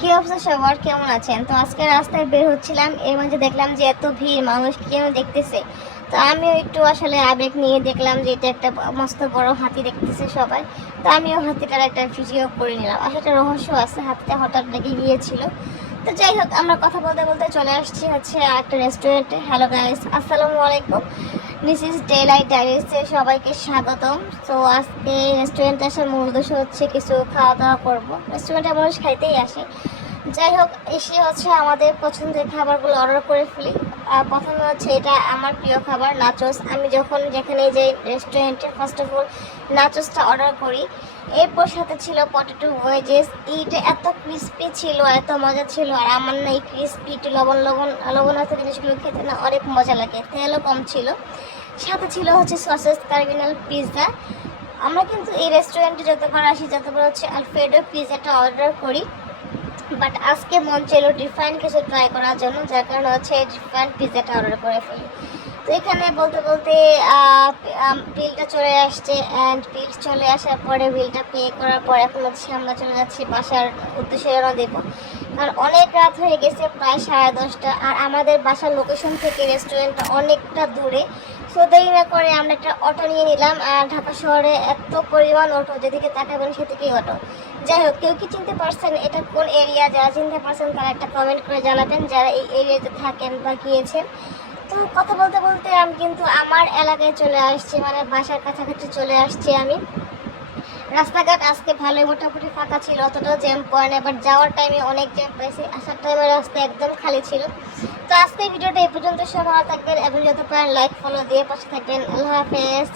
কি অবস্থা সবার, কেমন আছেন? তো আজকে রাস্তায় বের হচ্ছিলাম, এর মাঝে দেখলাম যে এত ভিড়, মানুষ কি যেন দেখতেছে। তো আমিও একটু আসলে আবেগ নিয়ে দেখলাম যে এটা একটা মস্ত বড় হাতি দেখতেছে সবাই। তো আমিও হাতিটার একটা ভিডিও করে নিলাম। আসলে একটা রহস্য আছে, হাতিটা হঠাৎ লেগে গিয়েছিল। তো যাই হোক, আমরা কথা বলতে বলতে চলে আসছি হচ্ছে একটা রেস্টুরেন্টে। হ্যালো গাইস, আসসালামু আলাইকুম। মিসেস ডেলাইট ডাইরিসে সবাইকে স্বাগতম। তো আজকে রেস্টুরেন্টে আসার মূল উদ্দেশ্য হচ্ছে কিছু খাওয়া দাওয়া করবো। রেস্টুরেন্টে মানুষ খাইতেই আসে। যাই হোক, এসে হচ্ছে আমাদের পছন্দের খাবারগুলো অর্ডার করে ফেলি। প্রথমে হচ্ছে এটা আমার প্রিয় খাবার নাচোস। আমি যখন যেখানে যাই রেস্টুরেন্টে ফার্স্ট অফ অল নাচোসটা অর্ডার করি। এরপর সাথে ছিল পটেটো ওয়েজেস। এইটা এত ক্রিস্পি ছিল, এত মজা ছিল। আর আমার না এই ক্রিস্পি একটু লবণ লবণ লবণাক্ত জিনিসগুলো খেতে না অনেক মজা লাগে। তেলও কম ছিল। সাথে ছিল হচ্ছে সসেস কার্বিনাল পিৎজা। আমরা কিন্তু এই রেস্টুরেন্টে যতবার আসি যতবার হচ্ছে আলফ্রেডো পিৎজাটা অর্ডার করি, বাট আজকে মন চাইলো ডিফারেন্ট কিছু ট্রাই করার জন্য, যার কারণে হচ্ছে ডিফারেন্ট পিৎজাটা অর্ডার করে ফেলি। তো এখানে বলতে বলতে বিলটা চলে আসছে, অ্যান্ড বিল চলে আসার পরে বিলটা পে করার পর এখন হচ্ছে আমরা চলে যাচ্ছি বাসার উদ্দেশ্যে রওনা দেবো। কারণ অনেক রাত হয়ে গেছে, প্রায় 10:30। আর আমাদের বাসার লোকেশন থেকে রেস্টুরেন্টটা অনেকটা দূরে। সো দেরি না করে আমরা একটা অটো নিয়ে নিলাম। আর ঢাকা শহরে এত পরিমাণ অটো, যেদিকে তাকাবেন সেদিকেই অটো। যাই হোক, কেউ কি চিনতে পারছেন এটা কোন এরিয়া? যারা চিনতে পারছেন তারা একটা কমেন্ট করে জানাবেন, যারা এই এরিয়াতে থাকেন বা গিয়েছেন। তো কথা বলতে বলতে আমি কিন্তু আমার এলাকায় চলে আসছি, মানে বাসার কাছাকাছি চলে আসছি আমি। রাস্তাঘাট আজকে ভালোই মোটামুটি ফাঁকা ছিল, অতটাও জ্যাম পড়ে না। বাট যাওয়ার টাইমে অনেক জ্যাম পেয়েছি, আসার টাইমে রাস্তা একদম খালি ছিল। তো আজকে ভিডিওটা এই পর্যন্ত। সব ভালো থাকবেন এবং যত পারেন লাইক ফলো দিয়ে পাশে থাকবেন। আল্লাহ হাফেজ।